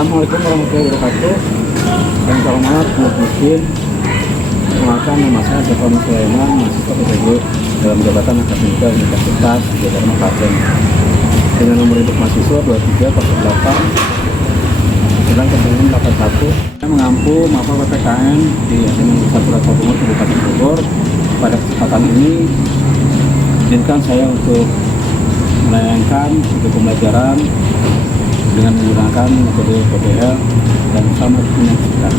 Assalamualaikum warahmatullahi wabarakatuh. Yang terhormat Muhammad Muslim mengenalkan nama saya Jafar Sulaiman, mahasiswa PTG dalam jabatan Akademika Universitas Bidang Klaten dengan nomor induk mahasiswa 2308 sedang kemudian 81. Saya mengampu mapel PPKN di SMA 1 Rawamangun Kabupaten Bogor. Pada kesempatan ini izinkan saya untuk melayangkan video pembelajaran dengan menggunakan metode PBL dan sama dengan kita.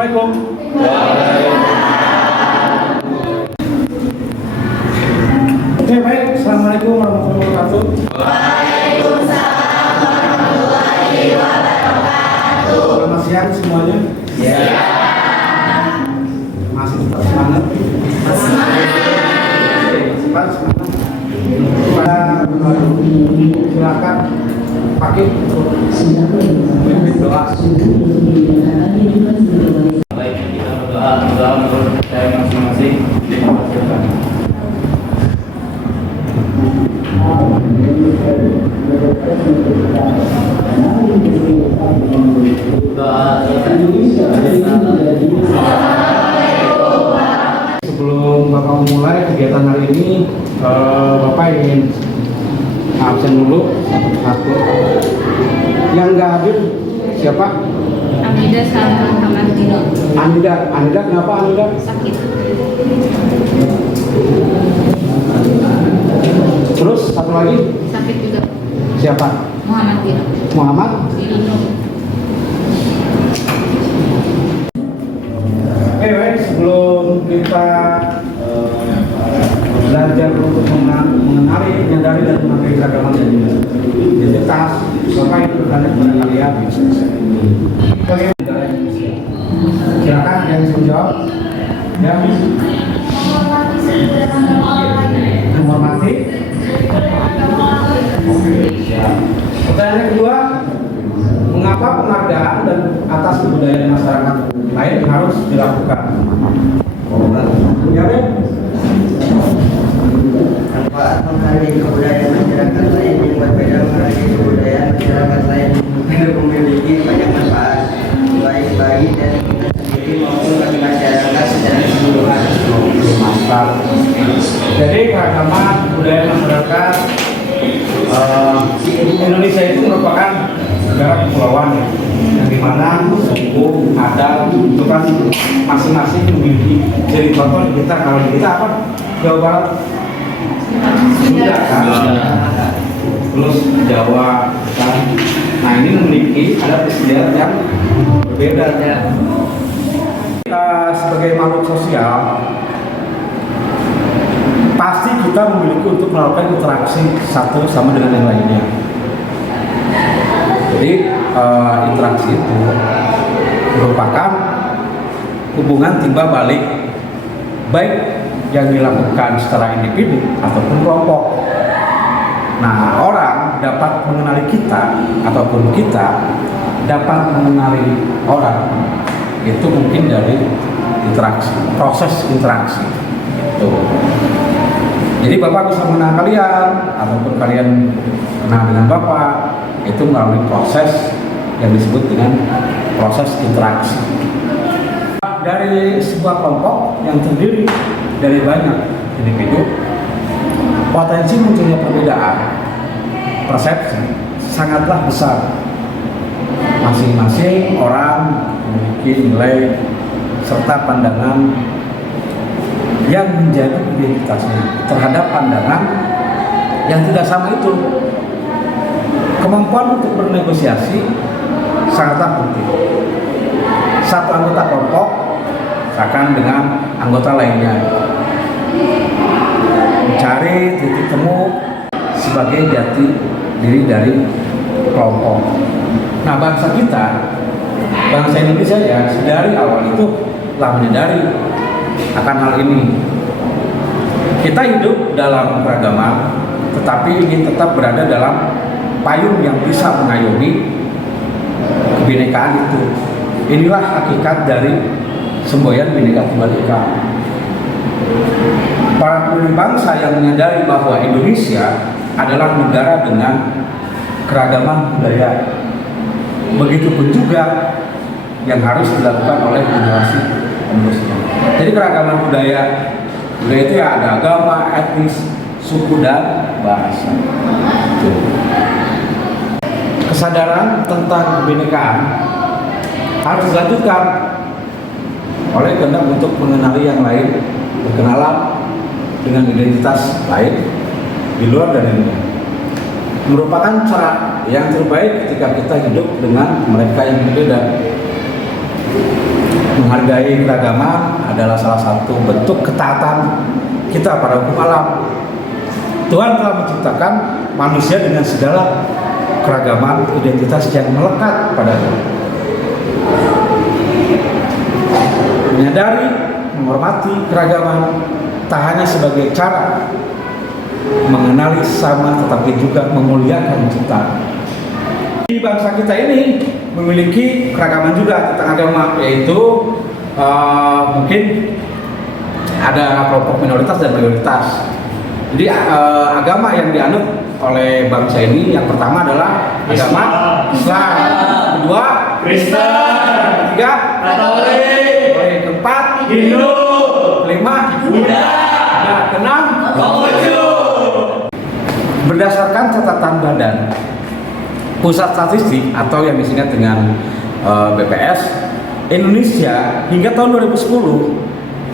Assalamualaikum. Oke, baik. Assalamualaikum warahmatullahi wabarakatuh. Waalaikumsalam warahmatullahi wabarakatuh. Selamat siang semuanya. Siang. Masih tetap semangat. Semangat. Silakan pakai memimpin doa. Baik, kita berdoa menurut saya masing-masing dipersilakan. Sebelum Bapak memulai kegiatan hari ini, Bapak ingin absen dulu satu. Yang nggak hadir siapa? Amida sama Hamantino. Anida kenapa Anida? Sakit. Terus satu lagi Sakit juga. siapa? Muhammadino. Muhammad. Oke, baik. Sebelum kita belajar untuk menyadari dan memakai keragaman identitas, Bapak itu bertanya kepada kalian. Bagaimana? Silakan yang bisa menjawab. Ya. Menghormati. Oke, siap. Pertanyaan kedua, mengapa penghargaan dan atas kebudayaan masyarakat lain harus dilakukan? Ya, Ben? Manfaat menghargai kebudayaan masyarakat lain yang berbeda menghargai kebudayaan masyarakat lain yang memiliki banyak manfaat baik bagi dan kita sendiri maupun bagi masyarakat secara keseluruhan. Mantap. Jadi keragaman budaya masyarakat Indonesia itu merupakan negara kepulauan ya. yang dimana suku, adat itu kan masing-masing memiliki ciri contoh di kita. Kalau di kita apa? Jawa Barat, Sunda kan, terus Jawa kan. Nah ini memiliki adat istiadat yang berbeda. Kita sebagai makhluk sosial pasti kita memiliki untuk melakukan interaksi satu sama dengan yang lainnya. Jadi interaksi itu merupakan hubungan timbal balik, baik yang dilakukan secara individu ataupun kelompok. Nah, orang dapat mengenali kita ataupun kita dapat mengenali orang itu mungkin dari interaksi, proses interaksi. Jadi Bapak bisa mengenal kalian ataupun kalian kenal dengan Bapak itu melalui proses yang disebut dengan proses interaksi. Dari sebuah kelompok yang terdiri dari banyak individu, potensi munculnya perbedaan persepsi sangatlah besar. Masing-masing orang memiliki nilai serta pandangan yang menjadi identitasnya terhadap pandangan yang tidak sama itu. Kemampuan untuk bernegosiasi sangatlah penting. Satu anggota kelompok akan dengan anggota lainnya mencari titik temu sebagai jati diri dari kelompok. Nah, bangsa kita, bangsa Indonesia ya dari awal itu telah menyadari akan hal ini. Kita hidup dalam keragaman, tetapi ingin tetap berada dalam payung yang bisa mengayomi kebinekaan itu. Inilah hakikat dari semboyan Bhinneka Tunggal Ika. Para pendiri bangsa yang menyadari bahwa Indonesia adalah negara dengan keragaman budaya. Begitupun juga yang harus dilakukan oleh generasi penerusnya. Jadi keragaman budaya itu ya ada agama, etnis, suku dan bahasa. Kesadaran tentang kebinekaan harus dilanjutkan oleh kehendak untuk mengenali yang lain, berkenalan dengan identitas lain di luar dari ini. Merupakan cara yang terbaik ketika kita hidup dengan mereka yang berbeda. Menghargai keragaman adalah salah satu bentuk ketaatan kita pada hukum alam. Tuhan telah menciptakan manusia dengan segala keragaman identitas yang melekat padanya. Menyadari, menghormati keragaman tak hanya sebagai cara mengenali sama, tetapi juga memuliakan ciptaan. Di bangsa kita ini memiliki keragaman juga tentang agama, yaitu mungkin ada kelompok minoritas dan mayoritas. Jadi agama yang dianut oleh bangsa ini yang pertama adalah agama Islam, kedua Kristen, ketiga Katolik, keempat Hindu, kelima Buddha, dan keenam Konghucu. Berdasarkan catatan Badan Pusat Statistik atau yang disingkat dengan BPS, Indonesia hingga tahun 2010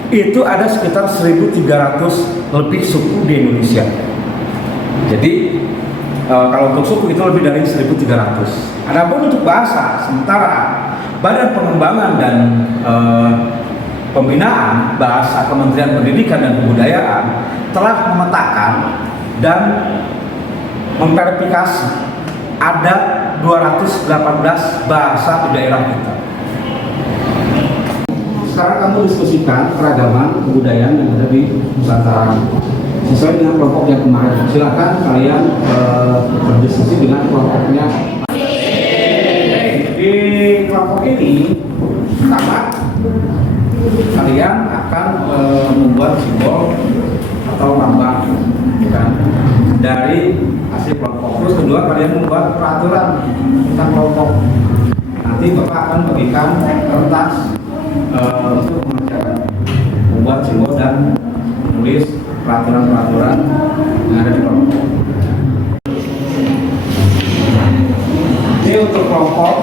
itu ada sekitar 1.300 lebih suku di Indonesia. Jadi kalau untuk suku itu lebih dari 1.300. Adapun untuk bahasa, sementara Badan Pengembangan dan Pembinaan Bahasa Kementerian Pendidikan dan Kebudayaan telah memetakan dan memverifikasi ada 218 bahasa di daerah kita. Sekarang kamu diskusikan keragaman kebudayaan yang ada di Nusantara sesuai dengan kelompok yang kemarin. Silakan kalian berdiskusi dengan kelompoknya. Di kelompok ini pertama kalian akan membuat simbol atau lambang kan dari hasil kelompok. Terus kedua kalian membuat peraturan tentang kelompok. Nanti Bapak akan bagikan kertas untuk mengerjakan, membuat simbol dan menulis peraturan-peraturan yang ada di kelompok. Ini untuk kelompok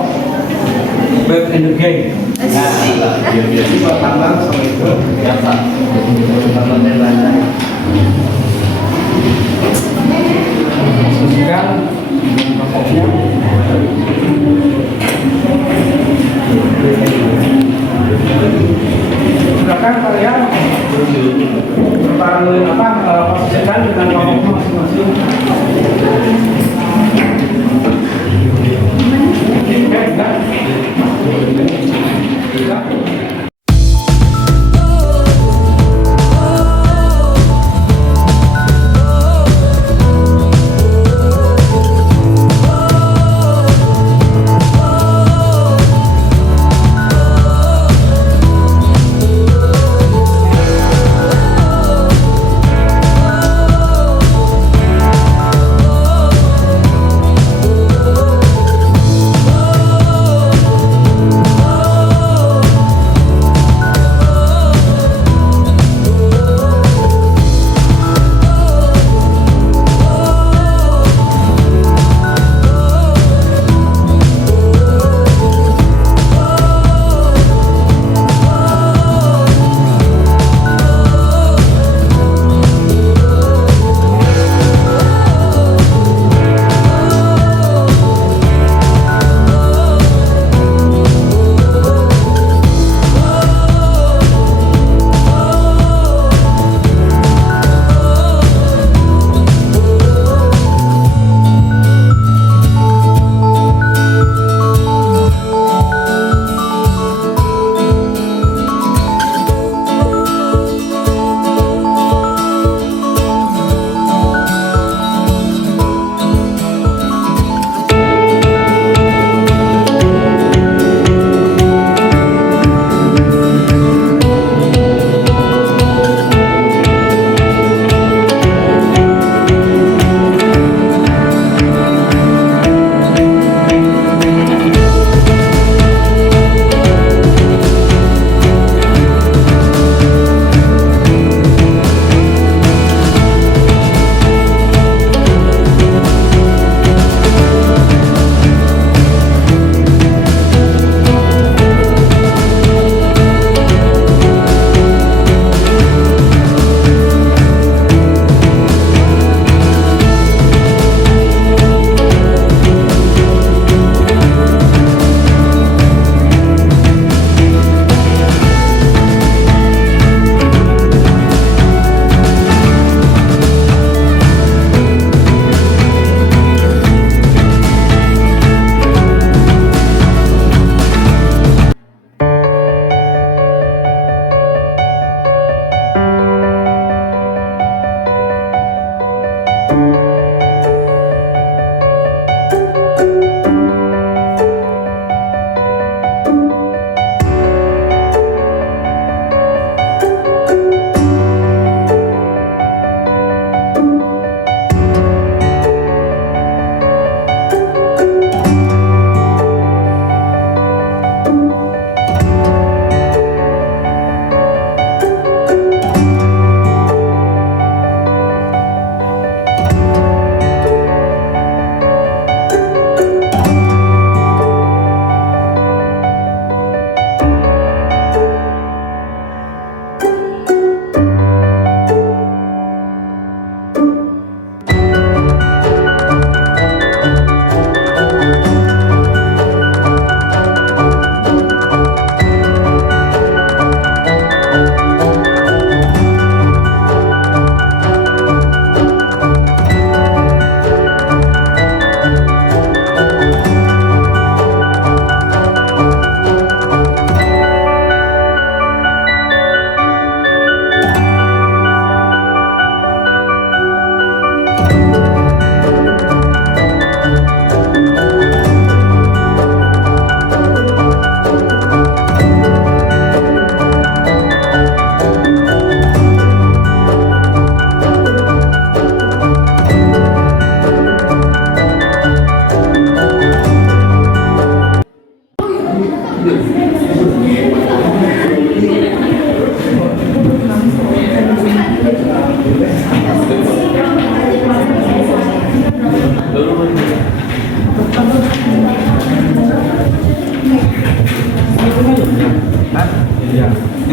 Bapak Bambang, Assalamualaikum. Ya Pak. Selamat berbahagia. Sekarang pokoknya silakan kalian pertarungan posisikan dengan kelompok masing-masing. Enggak.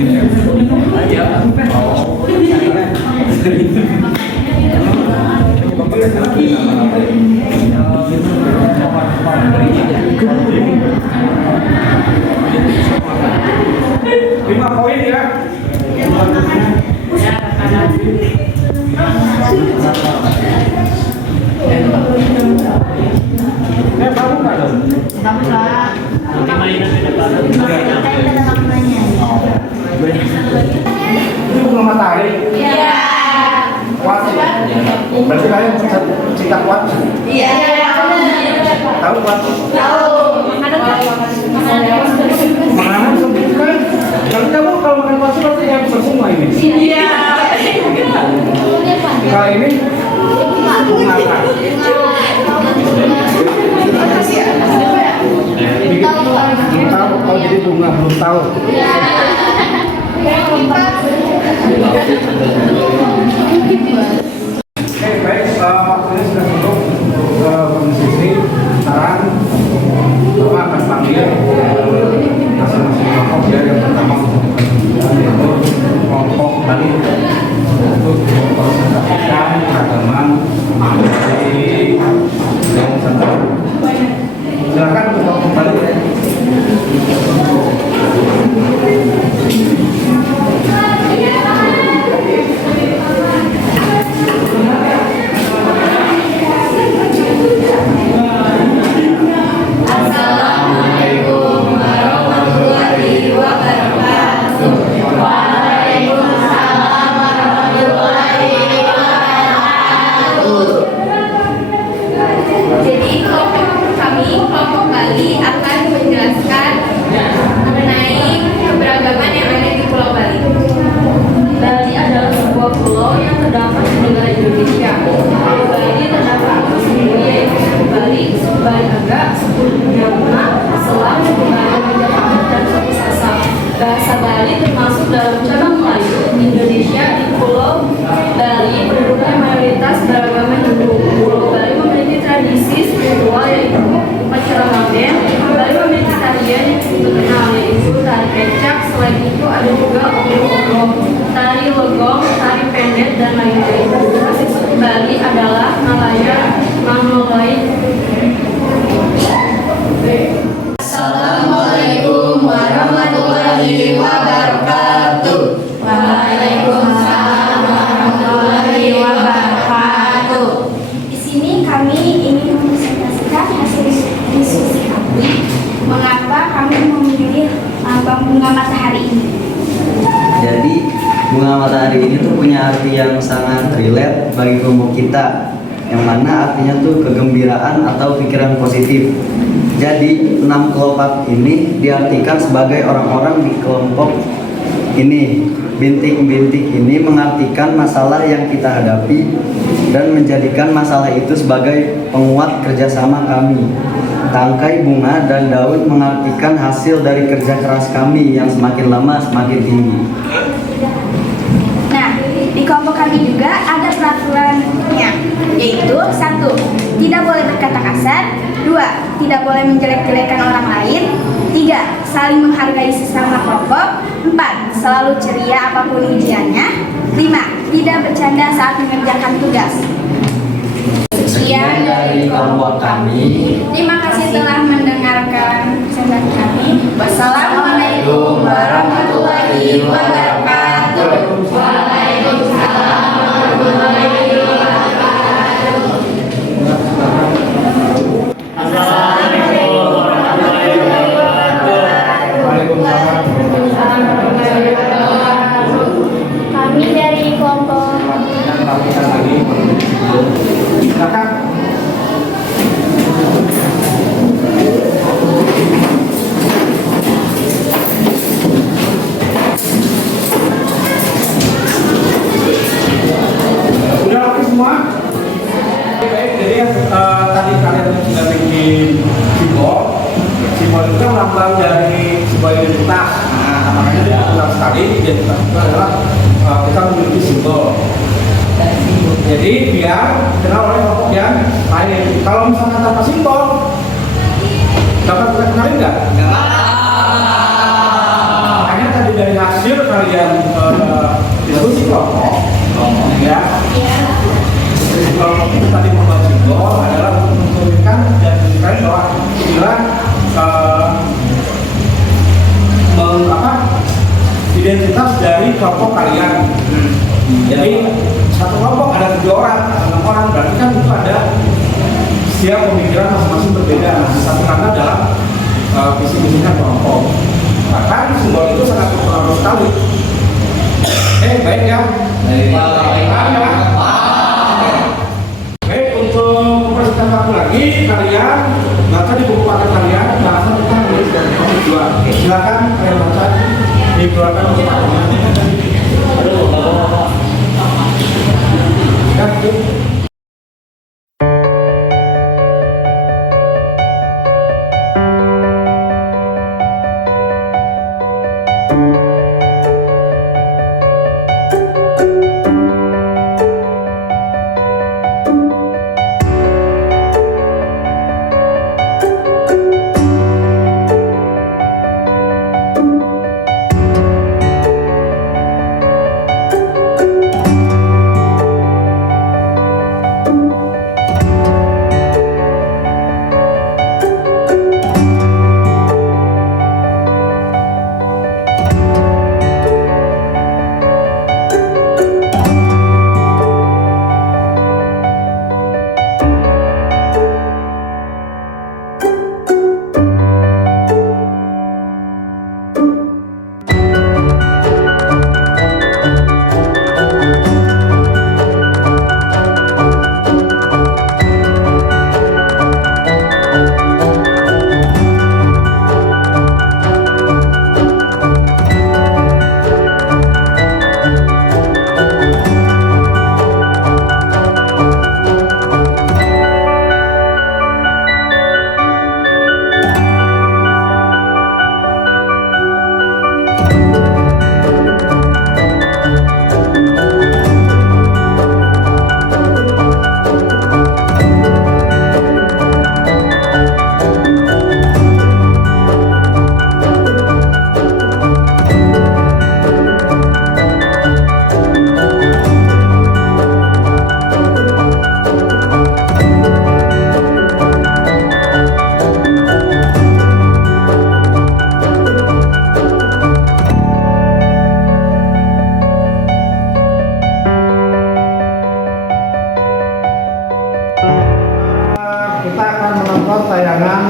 Lima poin ya. Kamu nggak dong? Itu bunga matahari. Iya. Kuat ya? Berarti kalian cinta kuat? Iya. Tahu kuat? Tahu. Makanan seperti kan? Kamu kalau makan kuat pasti yang semua ini. Iya. Kalau ini bunga apa? Belum tahu. Kalau jadi bunga belum tahu. Oke, baik. Waktunya sudah cukup. Sisi saran Bapak akan panggil masing-masing kelompok ya. Yang pertama yaitu kelompok Bali untuk mempresentasikan keragaman dari Gunung Sentaro. Silakan untuk kelompok Bali. Jadi kelompok Bali akan menjelaskan mengenai keberagaman yang ada di Pulau Bali. Bali adalah sebuah pulau yang terdapat di negara Indonesia. Pulau Bali terdapat atas sendiri yaitu suku Bali, suku Bali Aga, suku Jawa, Selang, suku Bali Majapahit, dan suku Sasak. Bahasa Bali termasuk dalam cabang Melayu. Indonesia di Pulau Bali penduduknya mayoritas beragama Hindu. Pulau Bali memiliki tradisi spiritual yaitu upacara Raben. Bali memiliki tarian yang cukup terkenal yaitu tari kecak. Selain itu ada juga obrol-obrol, tari legong, tari pendek, dan lain-lain. Musik suku Bali adalah Malaya, Mangolai. Assalamualaikum warahmatullahi wabarakatuh. Waalaikumsalam warahmatullahi wabarakatuh. Di sini kami ingin mempresentasikan hasil diskusi kami mengapa kami memilih bunga matahari ini. Jadi bunga matahari ini tuh punya arti yang sangat relate bagi kelompok kita, yang mana artinya tuh kegembiraan atau pikiran positif. Jadi 6 kelompok ini diartikan sebagai orang-orang di kelompok ini. Bintik-bintik ini mengartikan masalah yang kita hadapi dan menjadikan masalah itu sebagai penguat kerjasama kami. Tangkai bunga dan daun mengartikan hasil dari kerja keras kami yang semakin lama semakin tinggi. Nah, di kelompok kami juga ada peraturannya, yaitu 1. Tidak boleh berkata kasar. 2. Tidak boleh menjelek-jelekan orang lain. 3. Saling menghargai sesama kelompok. 4. Selalu ceria apapun ujiannya. 5. Tidak bercanda saat mengerjakan tugas. Sekian dari kelompok kami. Terima kasih telah mendengarkan presentasi kami. Wassalamualaikum warahmatullahi wabarakatuh. Waalaikumsalam warahmatullahi wabarakatuh. Assalamualaikum warahmatullahi wabarakatuh. Kami dari kelompok Silakan. Udah oke semua? Baik, jadi tadi kalian sudah bikin simbol. Simbol itu kan lambang dari sebuah identitas. Nah, makanya dia jelas sekali identitas itu adalah kita memiliki simbol. Jadi biar dikenal oleh kelompok yang lain. Kalau misalnya tanpa simbol, dapat kita kenalin nggak? Makanya tadi dari hasil kalian diskusi kelompok, ya. Diskusi kelompok itu tadi membagi gol adalah untuk mencerminkan dan menunjukkan bahwa bila identitas dari kelompok kalian. Jadi satu kelompok ada 7 orang, 6 orang, berarti kan itu ada setiap pemikiran masing-masing berbeda. Nah, disatukan dalam visi misinya kelompok. Bahkan simbol itu sangat berpengaruh sekali. Baik ya. Baik, untuk mempersingkat waktu lagi, kalian baca di buku paket kalian bahasan tentang nulis dan topik 2. Silakan kalian baca, dikeluarkan buku paketnya. Kita akan menonton tayangan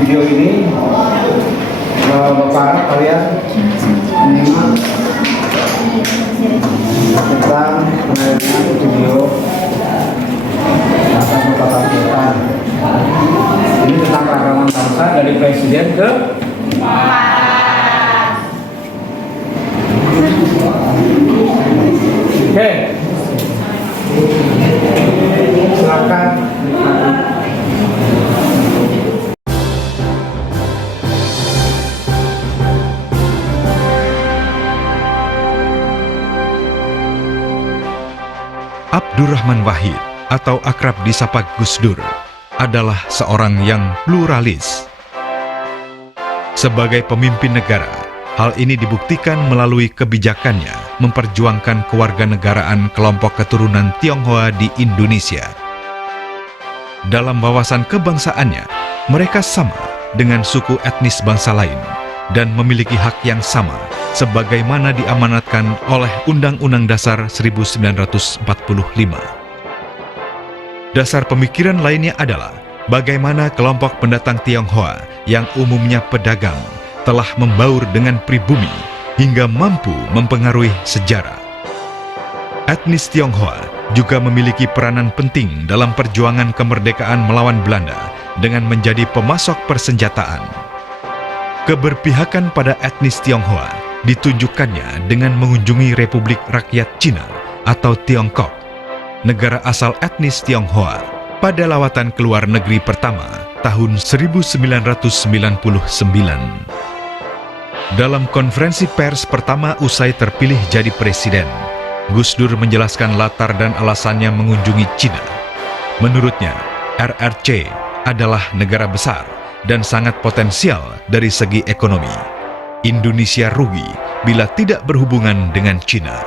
video ini. Bapak kalian menyimak tentang penayangan video akan Bapak tampilkan. Ini tentang keragaman bangsa dari Presiden ke Oke. Silakan nikmati. Abdurrahman Wahid atau akrab disapa Gus Dur adalah seorang yang pluralis. Sebagai pemimpin negara, hal ini dibuktikan melalui kebijakannya memperjuangkan kewarganegaraan kelompok keturunan Tionghoa di Indonesia. Dalam wawasan kebangsaannya, mereka sama dengan suku etnis bangsa lain dan memiliki hak yang sama sebagaimana diamanatkan oleh Undang-Undang Dasar 1945. Dasar pemikiran lainnya adalah bagaimana kelompok pendatang Tionghoa yang umumnya pedagang telah membaur dengan pribumi hingga mampu mempengaruhi sejarah. Etnis Tionghoa juga memiliki peranan penting dalam perjuangan kemerdekaan melawan Belanda dengan menjadi pemasok persenjataan. Keberpihakan pada etnis Tionghoa ditunjukkannya dengan mengunjungi Republik Rakyat Cina atau Tiongkok, negara asal etnis Tionghoa, pada lawatan ke luar negeri pertama tahun 1999. Dalam konferensi pers pertama usai terpilih jadi presiden, Gus Dur menjelaskan latar dan alasannya mengunjungi Cina. Menurutnya, RRC adalah negara besar dan sangat potensial dari segi ekonomi. Indonesia rugi bila tidak berhubungan dengan Cina.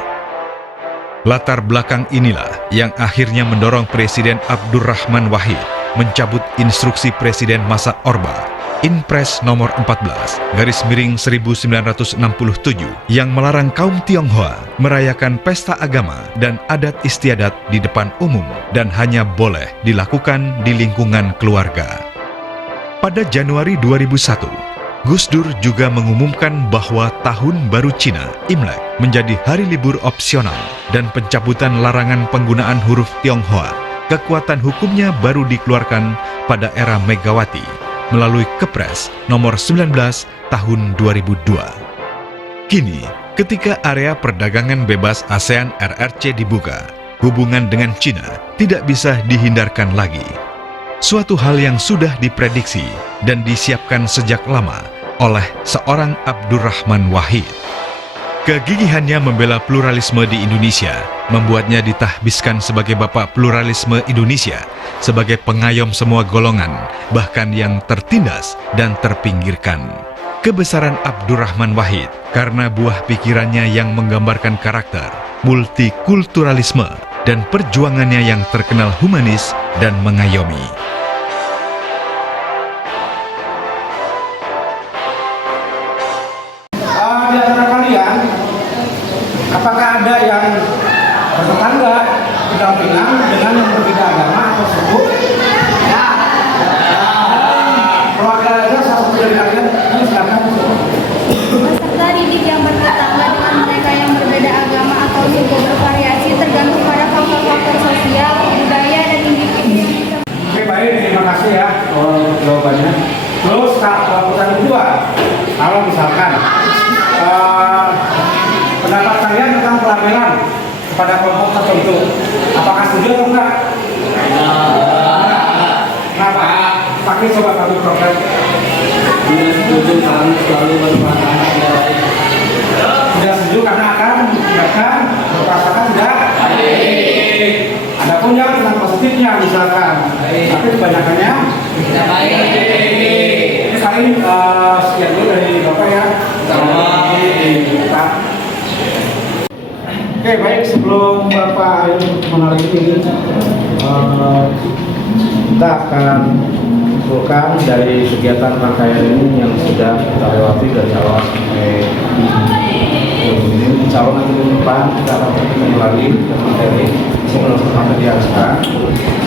Latar belakang inilah yang akhirnya mendorong Presiden Abdurrahman Wahid mencabut instruksi Presiden masa Orba Inpres nomor 14/1967 yang melarang kaum Tionghoa merayakan pesta agama dan adat istiadat di depan umum dan hanya boleh dilakukan di lingkungan keluarga. Pada Januari 2001, Gus Dur juga mengumumkan bahwa Tahun Baru Cina, Imlek, menjadi hari libur opsional dan pencabutan larangan penggunaan huruf Tionghoa. Kekuatan hukumnya baru dikeluarkan pada era Megawati melalui Kepres nomor 19 tahun 2002. Kini, ketika area perdagangan bebas ASEAN RRC dibuka, hubungan dengan Cina tidak bisa dihindarkan lagi. Suatu hal yang sudah diprediksi dan disiapkan sejak lama oleh seorang Abdurrahman Wahid. Kegigihannya membela pluralisme di Indonesia membuatnya ditahbiskan sebagai Bapak Pluralisme Indonesia, sebagai pengayom semua golongan, bahkan yang tertindas dan terpinggirkan. Kebesaran Abdurrahman Wahid karena buah pikirannya yang menggambarkan karakter, multikulturalisme, dan perjuangannya yang terkenal humanis dan mengayomi. Di antara kalian, apakah ada yang bertetangga, berdampingan dengan yang berbeda agama atau suku? Ya. Kalau ada salah satu dari kalian, ini silakan. Peserta didik yang bertetangga dengan mereka yang berbeda agama atau suku bervariasi tergantung pada faktor-faktor sosial, budaya, dan individu. Oke, baik, terima kasih ya untuk jawabannya. Terus pertanyaan kedua, kalau misalkan pendapat kalian tentang pelabelan kepada kelompok tertentu, apakah setuju atau enggak? Kenapa? Pakai coba kami program. Tidak setuju karena selalu merupakan nilai. Tidak setuju karena akan mengakibatkan berprasangka tidak baik. Adapun yang tentang positifnya misalkan, tapi kebanyakannya Tidak baik. ini kali sekian dulu dari Bapak ya. Oke, baik, sebelum Bapak Ayu menarik ini, kita akan simpulkan dari kegiatan rangkaian ini yang sudah kita lewati dari awal sampai ini. Insya Allah nanti di depan kita akan bertemu lagi dengan materi sebelum materi yang sekarang.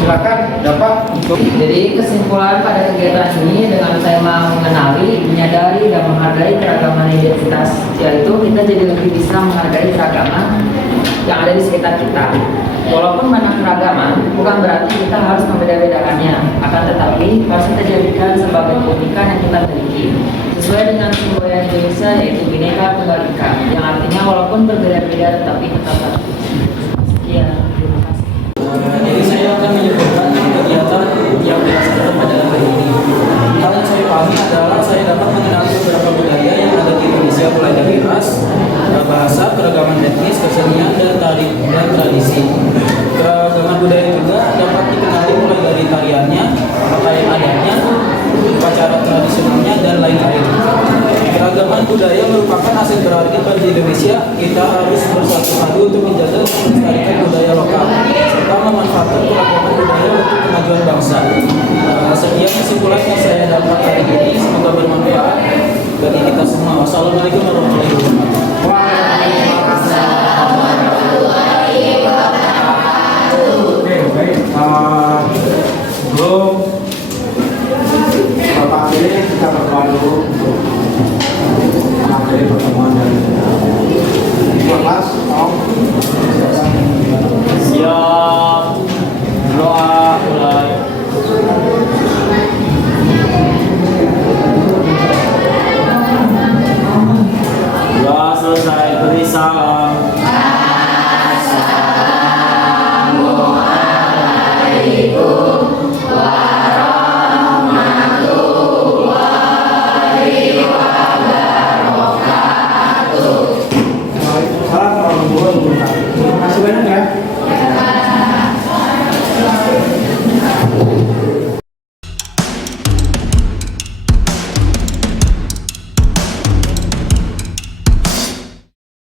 Silakan dapat untuk. Jadi kesimpulan pada kegiatan ini dengan tema mengenali, menyadari, dan menghargai keragaman identitas, yaitu kita jadi lebih bisa menghargai keragaman yang ada di sekitar kita. Walaupun banyak keragaman, bukan berarti kita harus membeda-bedakannya, akan tetapi harus kita jadikan sebagai keunikan yang kita miliki, sesuai dengan simbol Indonesia yaitu Bhinneka Tunggal Ika, yang artinya walaupun berbeda-beda tetapi tetap satu. Sekian, terima kasih. Jadi saya akan menyebutkan kegiatan yang dilaksanakan pada hari ini. Hal yang saya pahami adalah saya dapat mengenal beberapa budaya yang ada di Indonesia, mulai dari ras, bahasa, keragaman etnis, kesenian, dan tradisi. Keragaman budaya juga dapat dikenali mulai dari tariannya, pakaian adatnya, upacara tradisionalnya, dan lain-lain. Keragaman budaya merupakan aset berharga bagi Indonesia. Kita harus bersatu padu untuk menjaga dan melestarikan budaya lokal, serta memanfaatkan keragaman budaya untuk kemajuan bangsa. Sekian kesimpulan yang saya dapat hari ini. Semoga bermanfaat bagi kita semua. Wassalamualaikum warahmatullahi wabarakatuh. Oke, baik. Sebelum Bapak ini kita berdoa dulu untuk mengakhiri pertemuan dari kelas. Siap. Doa mulai. Doa selesai, beri salam. Waalaikumsalam warahmatullahi wabarakatuh. Terima kasih banyak ya.